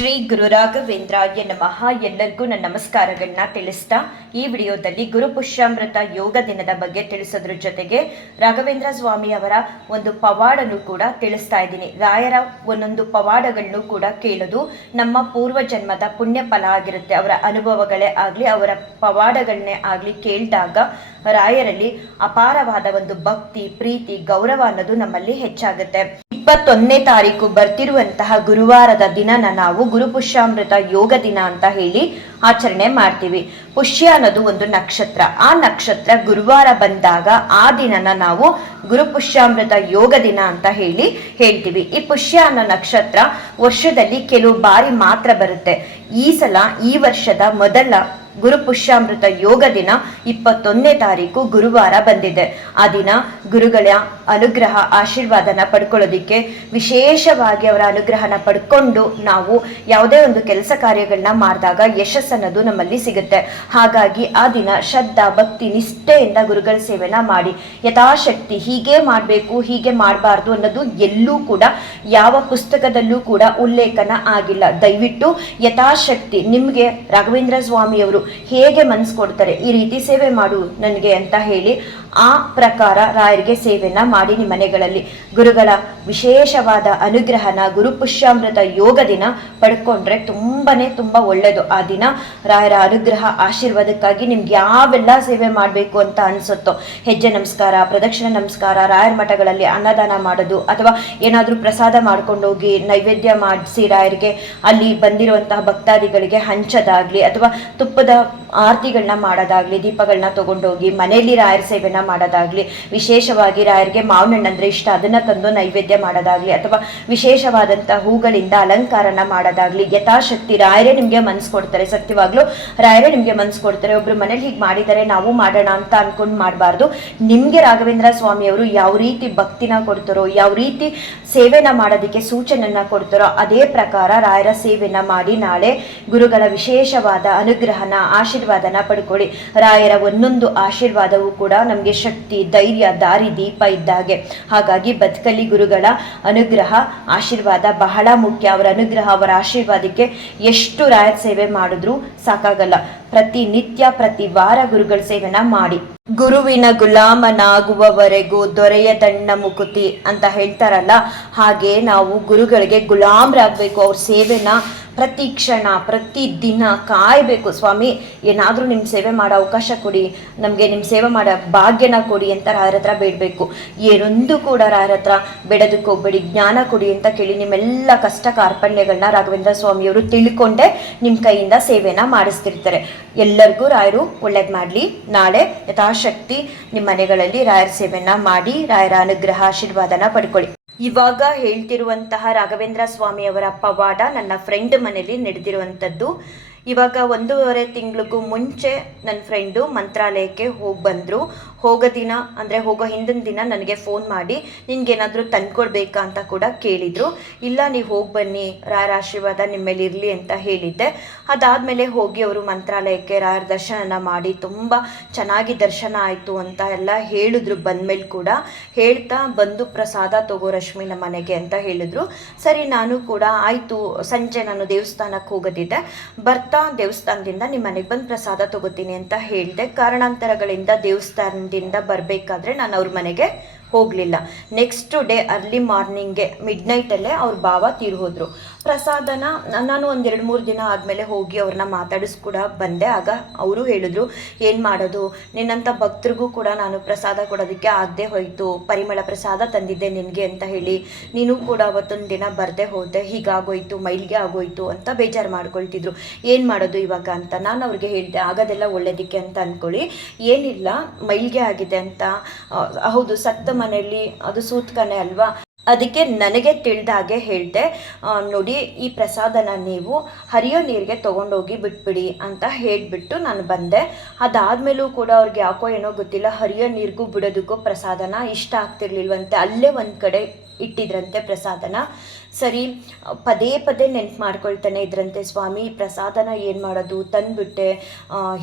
ಶ್ರೀ ಗುರು ರಾಘವೇಂದ್ರಾಯ ನಮಃ. ಎಲ್ಲರಿಗೂ ನನ್ನ ನಮಸ್ಕಾರಗಳನ್ನ ತಿಳಿಸ್ತಾ ಈ ವಿಡಿಯೋದಲ್ಲಿ ಗುರು ಪುಷ್ಯಾಮೃತ ಯೋಗ ದಿನದ ಬಗ್ಗೆ ತಿಳಿಸೋದ್ರ ಜೊತೆಗೆ ರಾಘವೇಂದ್ರ ಸ್ವಾಮಿ ಅವರ ಒಂದು ಪವಾಡನ್ನು ಕೂಡ ತಿಳಿಸ್ತಾ ಇದ್ದೀನಿ. ರಾಯರ ಒಂದೊಂದು ಪವಾಡಗಳನ್ನು ಕೂಡ ಕೇಳೋದು ನಮ್ಮ ಪೂರ್ವ ಜನ್ಮದ ಪುಣ್ಯ ಫಲ ಆಗಿರುತ್ತೆ. ಅವರ ಅನುಭವಗಳೇ ಆಗಲಿ, ಅವರ ಪವಾಡಗಳನ್ನೇ ಆಗಲಿ ಕೇಳಿದಾಗ ರಾಯರಲ್ಲಿ ಅಪಾರವಾದ ಒಂದು ಭಕ್ತಿ, ಪ್ರೀತಿ, ಗೌರವ ಅನ್ನೋದು ನಮ್ಮಲ್ಲಿ ಹೆಚ್ಚಾಗುತ್ತೆ. 21ನೇ ತಾರೀಕು ಬರ್ತಿರುವಂತಹ ಗುರುವಾರದ ದಿನನ ನಾವು ಗುರು ಪುಷ್ಯಾಮೃತ ಯೋಗ ದಿನ ಅಂತ ಹೇಳಿ ಆಚರಣೆ ಮಾಡ್ತೀವಿ. ಪುಷ್ಯ ಅನ್ನೋದು ಒಂದು ನಕ್ಷತ್ರ. ಆ ನಕ್ಷತ್ರ ಗುರುವಾರ ಬಂದಾಗ ಆ ದಿನನ ನಾವು ಗುರು ಪುಷ್ಯಾಮೃತ ಯೋಗ ದಿನ ಅಂತ ಹೇಳ್ತೀವಿ. ಈ ಪುಷ್ಯ ಅನ್ನೋ ನಕ್ಷತ್ರ ವರ್ಷದಲ್ಲಿ ಕೆಲವು ಬಾರಿ ಮಾತ್ರ ಬರುತ್ತೆ. ಈ ಸಲ ಈ ವರ್ಷದ ಮೊದಲ ಗುರು ಪುಷ್ಯಾಮೃತ ಯೋಗ ದಿನ 21ನೇ ತಾರೀಕು ಗುರುವಾರ ಬಂದಿದೆ. ಆ ದಿನ ಗುರುಗಳ ಅನುಗ್ರಹ ಆಶೀರ್ವಾದನ ಪಡ್ಕೊಳ್ಳೋದಿಕ್ಕೆ, ವಿಶೇಷವಾಗಿ ಅವರ ಅನುಗ್ರಹನ ಪಡ್ಕೊಂಡು ನಾವು ಯಾವುದೇ ಒಂದು ಕೆಲಸ ಕಾರ್ಯಗಳನ್ನ ಮಾಡಿದಾಗ ಯಶಸ್ಸನ್ನೋದು ನಮ್ಮಲ್ಲಿ ಸಿಗುತ್ತೆ. ಹಾಗಾಗಿ ಆ ದಿನ ಶ್ರದ್ಧಾ, ಭಕ್ತಿ, ನಿಷ್ಠೆಯಿಂದ ಗುರುಗಳ ಸೇವೆನ ಮಾಡಿ. ಯಥಾಶಕ್ತಿ ಹೀಗೆ ಮಾಡಬೇಕು, ಹೀಗೆ ಮಾಡಬಾರ್ದು ಅನ್ನೋದು ಎಲ್ಲೂ ಕೂಡ ಯಾವ ಪುಸ್ತಕದಲ್ಲೂ ಕೂಡ ಉಲ್ಲೇಖನ ಆಗಿಲ್ಲ. ದಯವಿಟ್ಟು ಯಥಾಶಕ್ತಿ ನಿಮಗೆ ರಾಘವೇಂದ್ರ ಸ್ವಾಮಿಯವರು ಹೇಗೆ ಮನಸ್ಸು ಕೊಡ್ತಾರೆ, ಈ ರೀತಿ ಸೇವೆ ಮಾಡು ನನಗೆ ಅಂತ ಹೇಳಿ ಆ ಪ್ರಕಾರ ರಾಯರಿಗೆ ಸೇವೆನ ಮಾಡಿ ನಿಮ್ಮ ಮನೆಗಳಲ್ಲಿ ಗುರುಗಳ ವಿಶೇಷವಾದ ಅನುಗ್ರಹನ ಗುರು ಪುಷ್ಯಾಮೃತ ಯೋಗ ದಿನ ಪಡ್ಕೊಂಡ್ರೆ ತುಂಬಾ ಒಳ್ಳೆಯದು. ಆ ದಿನ ರಾಯರ ಅನುಗ್ರಹ ಆಶೀರ್ವಾದಕ್ಕಾಗಿ ನಿಮ್ಗೆ ಯಾವೆಲ್ಲ ಸೇವೆ ಮಾಡಬೇಕು ಅಂತ ಅನ್ಸುತ್ತೋ, ಹೆಜ್ಜೆ ನಮಸ್ಕಾರ, ಪ್ರದಕ್ಷಿಣೆ ನಮಸ್ಕಾರ, ರಾಯರ ಮಠಗಳಲ್ಲಿ ಅನ್ನದಾನ ಮಾಡೋದು, ಅಥವಾ ಏನಾದರೂ ಪ್ರಸಾದ ಮಾಡ್ಕೊಂಡೋಗಿ ನೈವೇದ್ಯ ಮಾಡಿಸಿ ರಾಯರಿಗೆ ಅಲ್ಲಿ ಬಂದಿರುವಂತಹ ಭಕ್ತಾದಿಗಳಿಗೆ ಹಂಚೋದಾಗ್ಲಿ, ಅಥವಾ ತುಪ್ಪದ ಆರತಿಗಳನ್ನ ಮಾಡೋದಾಗ್ಲಿ, ದೀಪಗಳನ್ನ ತಗೊಂಡೋಗಿ ಮನೆಯಲ್ಲಿ ರಾಯರ ಸೇವೆನ ಮಾಡೋದಾಗ್ಲಿ, ವಿಶೇಷವಾಗಿ ರಾಯರಿಗೆ ಮಾವಿನ ಹಣ್ಣು ಅಂದ್ರೆ ಇಷ್ಟ, ಅದನ್ನ ತಂದು ನೈವೇದ್ಯ ಮಾಡೋದಾಗ್ಲಿ, ಅಥವಾ ವಿಶೇಷವಾದಂತಹ ಹೂಗಳಿಂದ ಅಲಂಕಾರನ ಮಾಡೋದಾಗ್ಲಿ, ಯಥಾಶಕ್ತಿ ರಾಯರೇ ನಿಮ್ಗೆ ಮನ್ಸು ಕೊಡ್ತಾರೆ. ಸತ್ಯವಾಗ್ಲೂ ರಾಯರೇ ನಿಮ್ಗೆ ಮನ್ಸು ಕೊಡ್ತಾರೆ. ಒಬ್ರು ಮನೇಲಿ ಹೀಗೆ ಮಾಡಿದ್ದಾರೆ ನಾವು ಮಾಡೋಣ ಅಂತ ಅನ್ಕೊಂಡು ಮಾಡಬಾರ್ದು. ನಿಮ್ಗೆ ರಾಘವೇಂದ್ರ ಸ್ವಾಮಿಯವರು ಯಾವ ರೀತಿ ಭಕ್ತಿನ ಕೊಡ್ತಾರೋ, ಯಾವ ರೀತಿ ಸೇವೆನ ಮಾಡೋದಕ್ಕೆ ಸೂಚನೆಯನ್ನ ಕೊಡ್ತಾರೋ ಅದೇ ಪ್ರಕಾರ ರಾಯರ ಸೇವೆನ ಮಾಡಿ ನಾಳೆ ಗುರುಗಳ ವಿಶೇಷವಾದ ಅನುಗ್ರಹನ ಆಶೀರ್ವಾದನ ಪಡ್ಕೊಳ್ಳಿ. ರಾಯರ ಒಂದೊಂದು ಆಶೀರ್ವಾದವೂ ಕೂಡ ನಮಗೆ ಶಕ್ತಿ, ಧೈರ್ಯ, ದಾರಿ ದೀಪ ಇದ್ದಾಗೆ. ಹಾಗಾಗಿ ಬದುಕಲ್ಲಿ ಗುರುಗಳ ಅನುಗ್ರಹ ಆಶೀರ್ವಾದ ಬಹಳ ಮುಖ್ಯ. ಅವರ ಅನುಗ್ರಹ, ಅವರ ಆಶೀರ್ವಾದಕ್ಕೆ ಎಷ್ಟು ರಾಯರ ಸೇವೆ ಮಾಡಿದ್ರೂ ಸಾಕಾಗಲ್ಲ. ಪ್ರತಿನಿತ್ಯ ಪ್ರತಿ ವಾರ ಗುರುಗಳ ಸೇವೆನ ಮಾಡಿ. ಗುರುವಿನ ಗುಲಾಮನಾಗುವವರೆಗೂ ದೊರೆಯದಣ್ಣ ಮುಕುತಿ ಅಂತ ಹೇಳ್ತಾರಲ್ಲ, ಹಾಗೆ ನಾವು ಗುರುಗಳಿಗೆ ಗುಲಾಮರಾಗಬೇಕು. ಅವ್ರ ಸೇವೆನ ಪ್ರತಿ ಕ್ಷಣ ಪ್ರತಿ ದಿನ ಕಾಯಬೇಕು. ಸ್ವಾಮಿ ಏನಾದರೂ ನಿಮ್ಮ ಸೇವೆ ಮಾಡೋ ಅವಕಾಶ ಕೊಡಿ, ನಮಗೆ ನಿಮ್ಮ ಸೇವೆ ಮಾಡೋ ಭಾಗ್ಯನ ಕೊಡಿ ಅಂತ ರಾಯರ ಹತ್ರ ಬೇಡಬೇಕು. ಏನೊಂದು ಕೂಡ ರಾಯರ ಹತ್ರ ಬೇಡೋದಕ್ಕೆ ಹೋಗ್ಬೇಡಿ, ಜ್ಞಾನ ಕೊಡಿ ಅಂತ ಕೇಳಿ ನಿಮ್ಮೆಲ್ಲ ಕಷ್ಟ ಕಾರ್ಪಣ್ಯಗಳನ್ನ ರಾಘವೇಂದ್ರ ಸ್ವಾಮಿಯವರು ತಿಳ್ಕೊಂಡೆ ನಿಮ್ಮ ಕೈಯಿಂದ ಸೇವೆನ ಮಾಡಿಸ್ತಿರ್ತಾರೆ. ಎಲ್ಲರಿಗೂ ರಾಯರು ಒಳ್ಳೇದು ಮಾಡಲಿ. ನಾಳೆ ಯಥಾಶಕ್ತಿ ನಿಮ್ಮ ಮನೆಗಳಲ್ಲಿ ರಾಯರ ಸೇವೆನ ಮಾಡಿ ರಾಯರ ಅನುಗ್ರಹ ಆಶೀರ್ವಾದನ ಪಡ್ಕೊಳ್ಳಿ. ಇವಾಗ ಹೇಳ್ತಿರುವಂತಹ ರಾಘವೇಂದ್ರ ಸ್ವಾಮಿಯವರ ಪವಾಡ ನನ್ನ ಫ್ರೆಂಡ್ ಮನೇಲಿ ನಡೆದಿರುವಂಥದ್ದು. ಇವಾಗ 1.5 ತಿಂಗಳಿಗೂ ಮುಂಚೆ ನನ್ನ ಫ್ರೆಂಡು ಮಂತ್ರಾಲಯಕ್ಕೆ ಹೋಗಿ ಬಂದರು. ಹೋಗೋ ದಿನ ಅಂದರೆ ಹೋಗೋ ಹಿಂದಿನ ದಿನ ನನಗೆ ಫೋನ್ ಮಾಡಿ ನಿನ್ಗೇನಾದರೂ ತಂದ್ಕೊಡ್ಬೇಕಾ ಅಂತ ಕೂಡ ಕೇಳಿದರು. ಇಲ್ಲ, ನೀವು ಹೋಗಿ ಬನ್ನಿ, ರಾಯರ ಆಶೀರ್ವಾದ ನಿಮ್ಮ ಮೇಲೆ ಇರಲಿ ಅಂತ ಹೇಳಿದ್ದೆ. ಅದಾದಮೇಲೆ ಹೋಗಿ ಅವರು ಮಂತ್ರಾಲಯಕ್ಕೆ ರಾಯರ ದರ್ಶನ ಮಾಡಿ ತುಂಬ ಚೆನ್ನಾಗಿ ದರ್ಶನ ಆಯಿತು ಅಂತ ಎಲ್ಲ ಹೇಳಿದ್ರು. ಬಂದಮೇಲೆ ಕೂಡ ಹೇಳ್ತಾ ಬಂದು ಪ್ರಸಾದ ತಗೋ ರಶ್ಮಿ ನಮ್ಮ ಮನೆಗೆ ಅಂತ ಹೇಳಿದ್ರು. ಸರಿ, ನಾನು ಕೂಡ ಆಯಿತು, ಸಂಜೆ ನಾನು ದೇವಸ್ಥಾನಕ್ಕೆ ಹೋಗೋದಿದ್ದೆ, ದೇವಸ್ಥಾನದಿಂದ ನಿಮ್ಮ ಮನೆಗೆ ಬಂದು ಪ್ರಸಾದ ತಗೋತೀನಿ ಅಂತ ಹೇಳಿದೆ. ಕಾರಣಾಂತರಗಳಿಂದ ದೇವಸ್ಥಾನದಿಂದ ಬರಬೇಕಾದ್ರೆ ನಾನು ಅವ್ರ ಮನೆಗೆ ಹೋಗಲಿಲ್ಲ. ನೆಕ್ಸ್ಟ್ ಡೇ ಅರ್ಲಿ ಮಾರ್ನಿಂಗ್ಗೆ ಮಿಡ್ನೈಟಲ್ಲೇ ಅವ್ರ ಭಾವ ತೀರ್ಹೋದ್ರು. ಪ್ರಸಾದನ ನಾನು 1-2-3 ದಿನ ಆದಮೇಲೆ ಹೋಗಿ ಅವ್ರನ್ನ ಮಾತಾಡಿಸ್ಕೂಡ ಬಂದೆ. ಆಗ ಅವರು ಹೇಳಿದ್ರು, ಏನು ಮಾಡೋದು, ನಿನ್ನಂಥ ಭಕ್ತರಿಗೂ ಕೂಡ ನಾನು ಪ್ರಸಾದ ಕೊಡೋದಕ್ಕೆ ಆಗದೆ ಹೋಯಿತು, ಪರಿಮಳ ಪ್ರಸಾದ ತಂದಿದ್ದೆ ನಿನಗೆ ಅಂತ ಹೇಳಿ ನೀನು ಕೂಡ ಅವತ್ತೊಂದು ದಿನ ಬರದೆ ಹೋದೆ, ಹೀಗಾಗೋಯ್ತು, ಮೈಲಿಗೆ ಆಗೋಯ್ತು ಅಂತ ಬೇಜಾರು ಮಾಡ್ಕೊಳ್ತಿದ್ರು. ಏನು ಮಾಡೋದು ಇವಾಗ ಅಂತ ನಾನು ಅವ್ರಿಗೆ ಹೇಳಿದೆ. ಆಗೋದೆಲ್ಲ ಒಳ್ಳೇದಕ್ಕೆ ಅಂತ ಅಂದ್ಕೊಳ್ಳಿ, ಏನಿಲ್ಲ, ಮೈಲಿಗೆ ಆಗಿದೆ ಅಂತ. ಹೌದು, ಸತ್ತ ಮನೆಯಲ್ಲಿ ಅದು ಸೂತ್ಕನೆ ಅಲ್ವಾ, ಅದಕ್ಕೆ ನನಗೆ ತಿಳಿದ ಹಾಗೆ ಹೇಳಿದೆ, ನೋಡಿ ಈ ಪ್ರಸಾದನ ನೀವು ಹರಿಯೋ ನೀರಿಗೆ ತೊಗೊಂಡೋಗಿ ಬಿಟ್ಬಿಡಿ ಅಂತ ಹೇಳಿಬಿಟ್ಟು ನಾನು ಬಂದೆ. ಅದಾದಮೇಲೂ ಕೂಡ ಅವ್ರಿಗೆ ಯಾಕೋ ಏನೋ ಗೊತ್ತಿಲ್ಲ, ಹರಿಯೋ ನೀರಿಗೂ ಬಿಡೋದಕ್ಕೂ ಪ್ರಸಾದನ ಇಷ್ಟ ಆಗ್ತಿರ್ಲಿಲ್ವಂತೆ. ಅಲ್ಲೇ ಒಂದು ಕಡೆ ಇಟ್ಟಿದ್ರಂತೆ ಪ್ರಸಾದನ. ಸರಿ ಪದೇ ಪದೇ ನೆನ್ಪು ಮಾಡ್ಕೊಳ್ತಾನೆ ಇದ್ರಂತೆ, ಸ್ವಾಮಿ ಪ್ರಸಾದನ ಏನು ಮಾಡೋದು ತಂದುಬಿಟ್ಟೆ,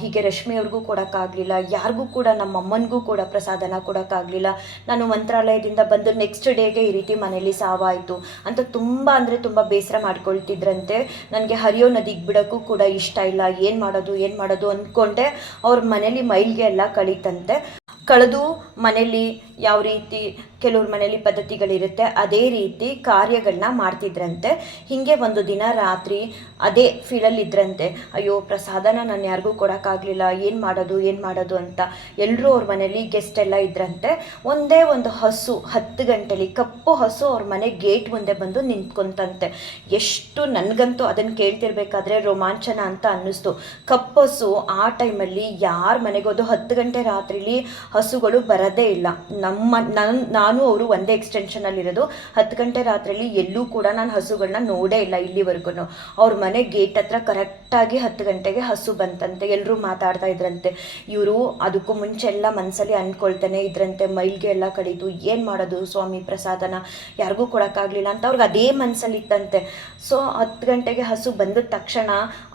ಹೀಗೆ ರಶ್ಮಿಯವ್ರಿಗೂ ಕೊಡೋಕ್ಕಾಗಲಿಲ್ಲ, ಯಾರಿಗೂ ಕೂಡ ನಮ್ಮ ಅಮ್ಮನಿಗೂ ಕೂಡ ಪ್ರಸಾದನ ಕೊಡೋಕ್ಕಾಗಲಿಲ್ಲ, ನಾನು ಮಂತ್ರಾಲಯದಿಂದ ಬಂದು ನೆಕ್ಸ್ಟ್ ಡೇಗೆ ಈ ರೀತಿ ಮನೇಲಿ ಸಾವಾಯಿತು ಅಂತ ತುಂಬ ಅಂದರೆ ತುಂಬ ಬೇಸರ ಮಾಡ್ಕೊಳ್ತಿದ್ರಂತೆ. ನನಗೆ ಹರಿಯೋ ನದಿಗೆ ಬಿಡೋಕ್ಕೂ ಕೂಡ ಇಷ್ಟ ಇಲ್ಲ, ಏನು ಮಾಡೋದು ಅಂದ್ಕೊಂಡೆ ಅವ್ರ ಮನೇಲಿ ಮೈಲ್ಗೆ ಎಲ್ಲ ಕಳೀತಂತೆ. ಕಳೆದು ಮನೇಲಿ ಯಾವ ರೀತಿ ಕೆಲವ್ರ ಮನೇಲಿ ಪದ್ಧತಿಗಳಿರುತ್ತೆ ಅದೇ ರೀತಿ ಕಾರ್ಯಗಳನ್ನ ಮಾಡ್ತಿದ್ರಂತೆ. ಹೀಗೆ ಒಂದು ದಿನ ರಾತ್ರಿ ಅದೇ ಫೀಲಲ್ಲಿ ಇದ್ರಂತೆ, ಅಯ್ಯೋ ಪ್ರಸಾದನ ನಾನು ಯಾರಿಗೂ ಕೊಡೋಕ್ಕಾಗಲಿಲ್ಲ, ಏನು ಮಾಡೋದು ಅಂತ. ಎಲ್ಲರೂ ಅವ್ರ ಮನೇಲಿ ಗೆಸ್ಟ್ ಎಲ್ಲ ಇದ್ರಂತೆ. ಒಂದೇ ಒಂದು ಹಸು 10 ಗಂಟೆಲಿ ಕಪ್ಪು ಹಸು ಅವ್ರ ಮನೆ ಗೇಟ್ ಮುಂದೆ ಬಂದು ನಿಂತ್ಕೊಂತಂತೆ. ಎಷ್ಟು ನನಗಂತೂ ಅದನ್ನು ಕೇಳ್ತಿರ್ಬೇಕಾದ್ರೆ ರೋಮಾಂಚನ ಅಂತ ಅನ್ನಿಸ್ತು. ಕಪ್ಪು ಹಸು ಆ ಟೈಮಲ್ಲಿ ಯಾರ ಮನೆಗೋದು 10 ಗಂಟೆ ರಾತ್ರಿಲಿ ಹಸುಗಳು ಬರೋದೇ ಇಲ್ಲ. ನಾನು ಅವರು ಒಂದೇ ಎಕ್ಸ್ಟೆನ್ಷನಲ್ಲಿರೋದು. 10 ಗಂಟೆ ರಾತ್ರಿಯಲ್ಲಿ ಎಲ್ಲೂ ಕೂಡ ನಾನು ಹಸುಗಳನ್ನ ನೋಡೇ ಇಲ್ಲ ಇಲ್ಲಿವರೆಗೂ. ಅವ್ರ ಮನೆ ಗೇಟ್ ಹತ್ರ ಕರೆಕ್ಟಾಗಿ 10 ಗಂಟೆಗೆ ಹಸು ಬಂತಂತೆ. ಎಲ್ಲರೂ ಮಾತಾಡ್ತಾ ಇದ್ರಂತೆ. ಇವರು ಅದಕ್ಕೂ ಮುಂಚೆ ಎಲ್ಲ ಮನಸ್ಸಲ್ಲಿ ಅಂದ್ಕೊಳ್ತಾನೆ ಇದ್ರಂತೆ, ಮೈಲ್ಗೆ ಎಲ್ಲ ಕಳೀತು, ಏನು ಮಾಡೋದು ಸ್ವಾಮಿ ಪ್ರಸಾದನ ಯಾರಿಗೂ ಕೊಡೋಕ್ಕಾಗಲಿಲ್ಲ ಅಂತ ಅವ್ರಿಗೆ ಅದೇ ಮನಸ್ಸಲ್ಲಿ ಇತ್ತಂತೆ. ಸೊ 10 ಗಂಟೆಗೆ ಹಸು ಬಂದ ತಕ್ಷಣ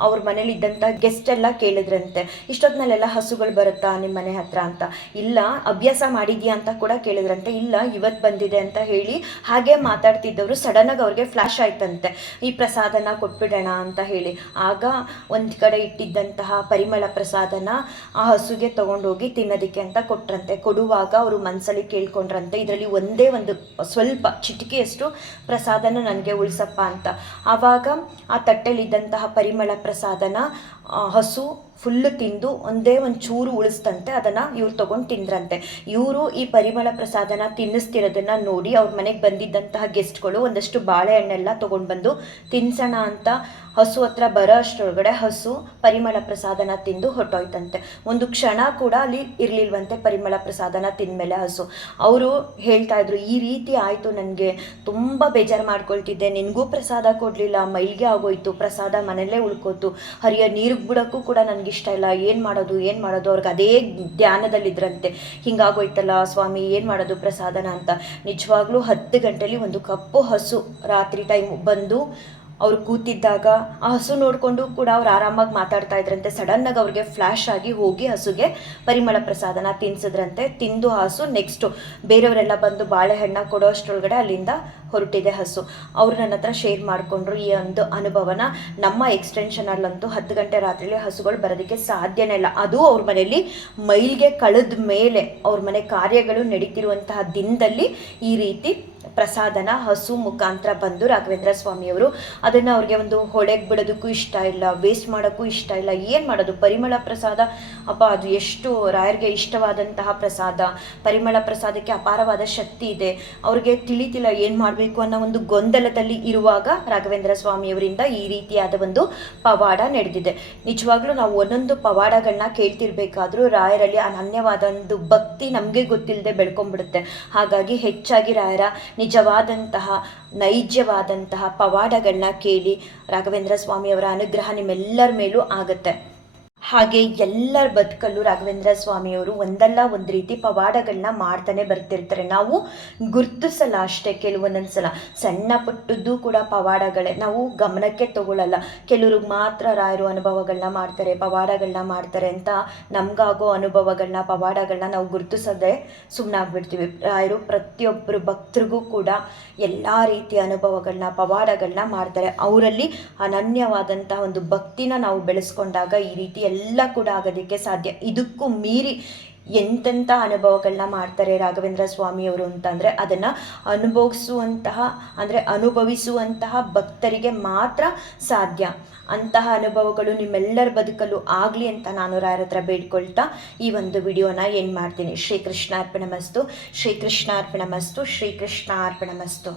ಅವ್ರ ಮನೇಲಿದ್ದಂಥ ಗೆಸ್ಟ್ ಎಲ್ಲ ಕೇಳಿದ್ರಂತೆ, ಇಷ್ಟೊತ್ತಿನಲ್ಲೆಲ್ಲ ಹಸುಗಳು ಬರುತ್ತಾ ನಿಮ್ಮ ಮನೆ ಹತ್ರ ಅಂತ. ಇಲ್ಲ ಅಭ್ಯಾಸ ಮಾಡಿದ್ಯಾ ಅಂತ ಕೂಡ ಕೇಳಿದ್ರಂತೆ. ಇಲ್ಲ ಇವತ್ತು ಬಂದಿದೆ ಅಂತ ಹೇಳಿ ಹಾಗೆ ಮಾತಾಡ್ತಿದ್ದವರು ಸಡನ್ನಾಗಿ ಅವ್ರಿಗೆ ಫ್ಲ್ಯಾಶ್ ಆಯ್ತಂತೆ, ಈ ಪ್ರಸಾದನ ಕೊಟ್ಬಿಡೋಣ ಅಂತ ಹೇಳಿ. ಆಗ ಒಂದು ಕಡೆ ಇಟ್ಟಿದ್ದಂತಹ ಪರಿಮಳ ಪ್ರಸಾದನ ಆ ಹಸುಗೆ ತೊಗೊಂಡೋಗಿ ತಿನ್ನೋದಕ್ಕೆ ಅಂತ ಕೊಟ್ರಂತೆ. ಕೊಡುವಾಗ ಅವರು ಮನಸ್ಸಲ್ಲಿ ಕೇಳ್ಕೊಂಡ್ರಂತೆ, ಇದರಲ್ಲಿ ಒಂದೇ ಒಂದು ಸ್ವಲ್ಪ ಚಿಟಿಕೆಯಷ್ಟು ಪ್ರಸಾದನ ನನಗೆ ಉಳಿಸಪ್ಪ ಅಂತ. ಆವಾಗ ಆ ತಟ್ಟೆಲಿದ್ದಂತಹ ಪರಿಮಳ ಪ್ರಸಾದನ ಹಸು ಫುಲ್ಲು ತಿಂದು ಒಂದೇ ಒಂದು ಚೂರು ಉಳಿಸ್ತಂತೆ. ಅದನ್ನು ಇವ್ರು ತೊಗೊಂಡು ತಿಂದ್ರಂತೆ. ಇವರು ಈ ಪರಿಮಳ ಪ್ರಸಾದನ ತಿನ್ನಿಸ್ತಿರೋದನ್ನು ನೋಡಿ ಅವ್ರ ಮನೆಗೆ ಬಂದಿದ್ದಂತಹ ಗೆಸ್ಟ್ಗಳು ಒಂದಷ್ಟು ಬಾಳೆಹಣ್ಣೆಲ್ಲ ತೊಗೊಂಡು ಬಂದು ತಿನ್ಸೋಣ ಅಂತ ಹಸು ಹತ್ರ ಬರೋ ಅಷ್ಟರೊಳಗಡೆ ಹಸು ಪರಿಮಳ ಪ್ರಸಾದನ ತಿಂದು ಹೊಟ್ಟೋಯ್ತಂತೆ. ಒಂದು ಕ್ಷಣ ಕೂಡ ಅಲ್ಲಿ ಇರಲಿಲ್ವಂತೆ ಪರಿಮಳ ಪ್ರಸಾದನ ತಿಂದಮೇಲೆ ಹಸು. ಅವರು ಹೇಳ್ತಾ ಇದ್ರು, ಈ ರೀತಿ ಆಯಿತು, ನನಗೆ ತುಂಬ ಬೇಜಾರು ಮಾಡ್ಕೊಳ್ತಿದ್ದೆ, ನಿನಗೂ ಪ್ರಸಾದ ಕೊಡಲಿಲ್ಲ, ಮೈಲ್ಗೆ ಆಗೋಯ್ತು, ಪ್ರಸಾದ ಮನೆಯಲ್ಲೇ ಉಳ್ಕೋತು, ಹರಿಯ ನೀರಿಗೆ ಬಿಡೋಕ್ಕೂ ಕೂಡ ನನಗಿಷ್ಟ ಇಲ್ಲ, ಏನು ಮಾಡೋದು ಅವ್ರಿಗೆ ಅದೇ ಧ್ಯಾನದಲ್ಲಿದ್ರಂತೆ. ಹಿಂಗಾಗೋಯ್ತಲ್ಲ ಸ್ವಾಮಿ, ಏನು ಮಾಡೋದು ಪ್ರಸಾದನ ಅಂತ. ನಿಜವಾಗ್ಲೂ 10 ಗಂಟೆಲಿ ಒಂದು ಕಪ್ಪು ಹಸು ರಾತ್ರಿ ಟೈಮ್ ಬಂದು ಅವ್ರು ಕೂತಿದ್ದಾಗ ಆ ಹಸು ನೋಡಿಕೊಂಡು ಕೂಡ ಅವ್ರು ಆರಾಮಾಗಿ ಮಾತಾಡ್ತಾ ಇದ್ರಂತೆ. ಸಡನ್ನಾಗಿ ಅವ್ರಿಗೆ ಫ್ಲ್ಯಾಶ್ ಆಗಿ ಹೋಗಿ ಹಸುಗೆ ಪರಿಮಳ ಪ್ರಸಾದನ ತಿನ್ಸಿದ್ರಂತೆ. ತಿಂದು ಹಸು ನೆಕ್ಸ್ಟು ಬೇರೆಯವರೆಲ್ಲ ಬಂದು ಬಾಳೆಹಣ್ಣ ಕೊಡೋ ಅಷ್ಟರೊಳಗಡೆ ಅಲ್ಲಿಂದ ಹೊರಟಿದೆ ಹಸು. ಅವರು ನನ್ನ ಹತ್ರ ಶೇರ್ ಮಾಡಿಕೊಂಡ್ರು ಈ ಒಂದು ಅನುಭವನ. ನಮ್ಮ ಎಕ್ಸ್ಟೆನ್ಷನಲ್ಲಂತೂ 10 ಗಂಟೆ ರಾತ್ರಿಲಿ ಹಸುಗಳು ಬರೋದಕ್ಕೆ ಸಾಧ್ಯನೇ ಇಲ್ಲ. ಅದು ಅವ್ರ ಮನೆಯಲ್ಲಿ ಮೈಲ್ಗೆ ಕಳೆದ ಮೇಲೆ ಅವ್ರ ಮನೆ ಕಾರ್ಯಗಳು ನಡೀತಿರುವಂತಹ ದಿನದಲ್ಲಿ ಈ ರೀತಿ ಪ್ರಸಾದನ ಹಸು ಮುಖಾಂತರ ಬಂದು ರಾಘವೇಂದ್ರ ಸ್ವಾಮಿಯವರು ಅದನ್ನು ಅವ್ರಿಗೆ ಒಂದು ಹೊಳೆಗೆ ಬಿಡೋದಕ್ಕೂ ಇಷ್ಟ ಇಲ್ಲ, ವೇಸ್ಟ್ ಮಾಡೋಕ್ಕೂ ಇಷ್ಟ ಇಲ್ಲ. ಏನು ಮಾಡೋದು ಪರಿಮಳ ಪ್ರಸಾದ, ಅಪ್ಪ ಅದು ಎಷ್ಟು ರಾಯರಿಗೆ ಇಷ್ಟವಾದಂತಹ ಪ್ರಸಾದ. ಪರಿಮಳ ಪ್ರಸಾದಕ್ಕೆ ಅಪಾರವಾದ ಶಕ್ತಿ ಇದೆ. ಅವ್ರಿಗೆ ತಿಳಿತಿಲ್ಲ ಏನು ಮಾಡಬೇಕು ಅನ್ನೋ ಒಂದು ಗೊಂದಲದಲ್ಲಿ ಇರುವಾಗ ರಾಘವೇಂದ್ರ ಸ್ವಾಮಿಯವರಿಂದ ಈ ರೀತಿಯಾದ ಒಂದು ಪವಾಡ ನಡೆದಿದೆ. ನಿಜವಾಗ್ಲೂ ನಾವು ಒಂದೊಂದು ಪವಾಡಗಳನ್ನ ಕೇಳ್ತಿರ್ಬೇಕಾದ್ರೂ ರಾಯರಲ್ಲಿ ಅನನ್ಯವಾದ ಒಂದು ಭಕ್ತಿ ನಮಗೆ ಗೊತ್ತಿಲ್ಲದೆ ಬೆಳ್ಕೊಂಡ್ಬಿಡುತ್ತೆ. ಹಾಗಾಗಿ ಹೆಚ್ಚಾಗಿ ರಾಯರ ನಿಜವಾದಂತಹ ನೈಜವಾದಂತಹ ಪವಾಡಗಳನ್ನ ಕೇಳಿ ರಾಘವೇಂದ್ರ ಸ್ವಾಮಿಯವರ ಅನುಗ್ರಹ ನಿಮ್ಮೆಲ್ಲರ ಮೇಲೂ ಆಗುತ್ತೆ. ಹಾಗೆ ಎಲ್ಲರ ಬದುಕಲ್ಲೂ ರಾಘವೇಂದ್ರ ಸ್ವಾಮಿಯವರು ಒಂದಲ್ಲ ಒಂದು ರೀತಿ ಪವಾಡಗಳನ್ನ ಮಾಡ್ತಾನೆ ಬರ್ತಿರ್ತಾರೆ. ನಾವು ಗುರ್ತಿಸಲ್ಲ ಅಷ್ಟೇ. ಕೆಲವೊಂದೊಂದ್ಸಲ ಸಣ್ಣ ಪುಟ್ಟದ್ದು ಕೂಡ ಪವಾಡಗಳೇ, ನಾವು ಗಮನಕ್ಕೆ ತಗೊಳ್ಳಲ್ಲ. ಕೆಲವ್ರಿಗೆ ಮಾತ್ರ ರಾಯರು ಅನುಭವಗಳನ್ನ ಮಾಡ್ತಾರೆ, ಪವಾಡಗಳನ್ನ ಮಾಡ್ತಾರೆ ಅಂತ ನಮಗಾಗೋ ಅನುಭವಗಳನ್ನ ಪವಾಡಗಳನ್ನ ನಾವು ಗುರ್ತಿಸದೆ ಸುಮ್ಮನಾಗ್ಬಿಡ್ತೀವಿ. ರಾಯರು ಪ್ರತಿಯೊಬ್ಬರು ಭಕ್ತರಿಗೂ ಕೂಡ ಎಲ್ಲ ರೀತಿಯ ಅನುಭವಗಳನ್ನ ಪವಾಡಗಳನ್ನ ಮಾಡ್ತಾರೆ. ಅವರಲ್ಲಿ ಅನನ್ಯವಾದಂತಹ ಒಂದು ಭಕ್ತಿನ ನಾವು ಬೆಳೆಸ್ಕೊಂಡಾಗ ಈ ರೀತಿ ಎಲ್ಲ ಕೂಡ ಆಗೋದಕ್ಕೆ ಸಾಧ್ಯ. ಇದಕ್ಕೂ ಮೀರಿ ಎಂತೆಂಥ ಅನುಭವಗಳನ್ನ ಮಾಡ್ತಾರೆ ರಾಘವೇಂದ್ರ ಸ್ವಾಮಿಯವರು ಅಂತಂದರೆ ಅದನ್ನು ಅನುಭವಿಸುವಂತಹ ಭಕ್ತರಿಗೆ ಮಾತ್ರ ಸಾಧ್ಯ. ಅಂತಹ ಅನುಭವಗಳು ನಿಮ್ಮೆಲ್ಲರ ಬದುಕಲ್ಲೂ ಆಗಲಿ ಅಂತ ನಾನು ರಾಯರ ಹತ್ರ ಬೇಡ್ಕೊಳ್ತಾ ಈ ಒಂದು ವಿಡಿಯೋನ ಏನು ಮಾಡ್ತೀನಿ. ಶ್ರೀಕೃಷ್ಣಾರ್ಪಣಮಸ್ತು, ಶ್ರೀಕೃಷ್ಣಾರ್ಪಣಮಸ್ತು, ಶ್ರೀಕೃಷ್ಣಾರ್ಪಣಮಸ್ತು.